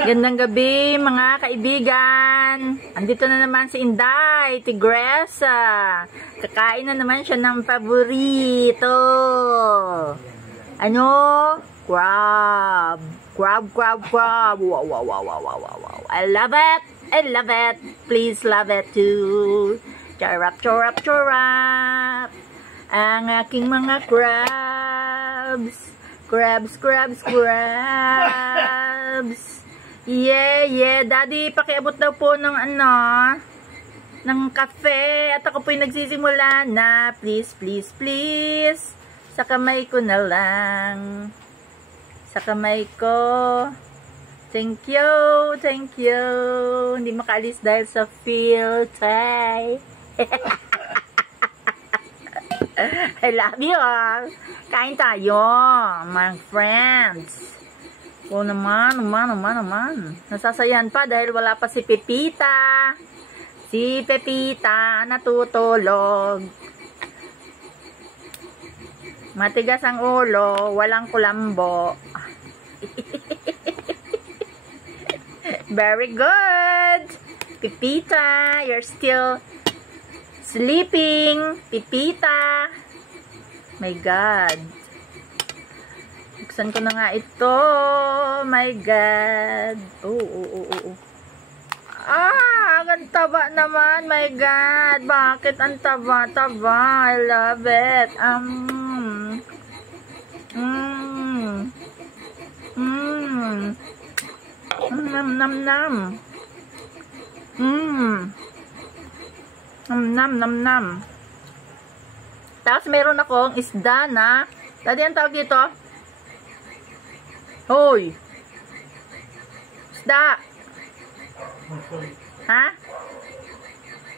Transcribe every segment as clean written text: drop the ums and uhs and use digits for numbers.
Gandang gabi mga kaibigan. Andito na naman si Inday, Tigresa. Kakain na naman siya ng paborito. Ano? Crab. Crab. Wow. I love it. Please love it too. Charap. Ang aking mga crabs. Crabs. Yeah. Daddy, pakiabot daw po ng ng kafe. At ako po'y nagsisimula na. Please. Sa kamay ko na lang. Sa kamay ko. Thank you. Hindi makaalis dahil sa filter. I love you all. Kain tayo, my friends. O naman. Nasasayahan pa dahil wala pa si Pepita. Si Pepita natutulog. Matigas ang ulo, walang kulambo. Very good. Pepita, you're still sleeping. Pepita. My God. Buksan ko na nga ito. My God. Oh. Ang taba naman. My God. Bakit ang taba? I love it. Nam. Tapos meron akong isda na, dati ang tawag dito? Hoy! Isda! Ha?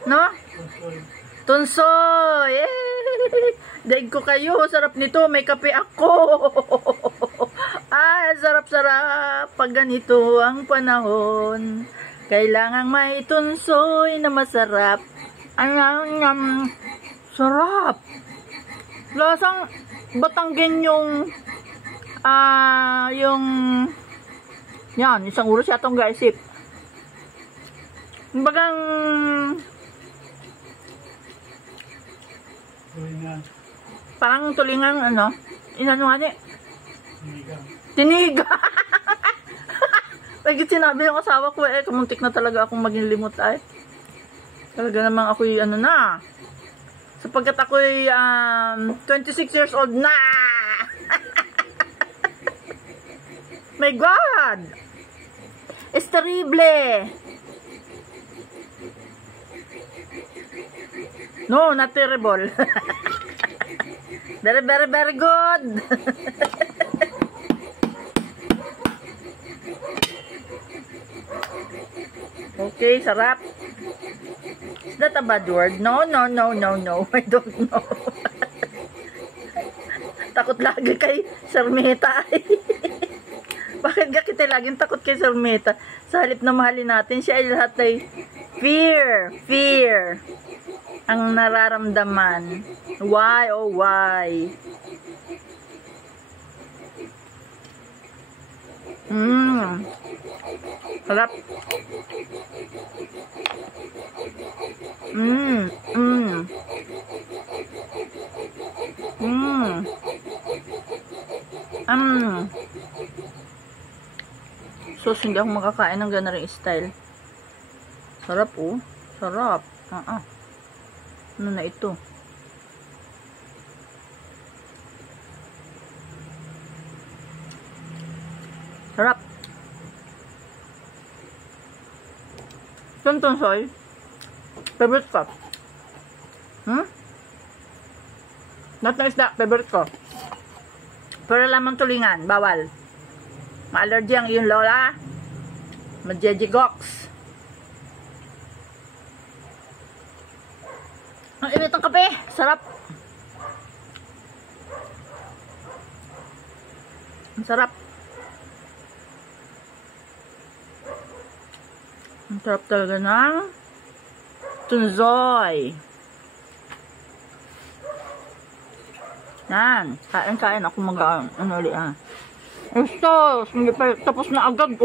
No? Tunsoy! Daig ko kayo, sarap nito, may kape ako! Sarap pag ganito ang panahon. Kailangang may tunsoy na masarap. Sarap. Lasang Batanggen yung yan, isang oras yatong gaisip. Bagang parang tulingan tiniga. Pagit sinabi yung asawa ko kamuntik na talaga akong maging limot talaga namang ako'y sapagkat ako'y 26 years old na. My God! Es terrible! No, not terrible. Very good! Okay, sarap. Is that a bad word? No. I don't know. Takot lagi kay Sir Meta. Bakit ka kita laging takot kay Sir Meta? Sa halip na mahalin natin, siya ay lahat ay fear. Ang nararamdaman. Why? Sarap. Sos, hindi ako makakain ng gana rin style. Sarap Sarap. Ano na ito? Sarap. Tunsoy. Favorite ko. Not na isda. Favorite ko. Pero lamang tulingan. Bawal. Ma-allergy ang iyong lola. Majejigox. Ang init ng kape. Sarap. Ang sarap. Ang sarap talaga ng tunsoy. Yan. Kain ako mag-ano ulit Ito, hindi pa tapos na agad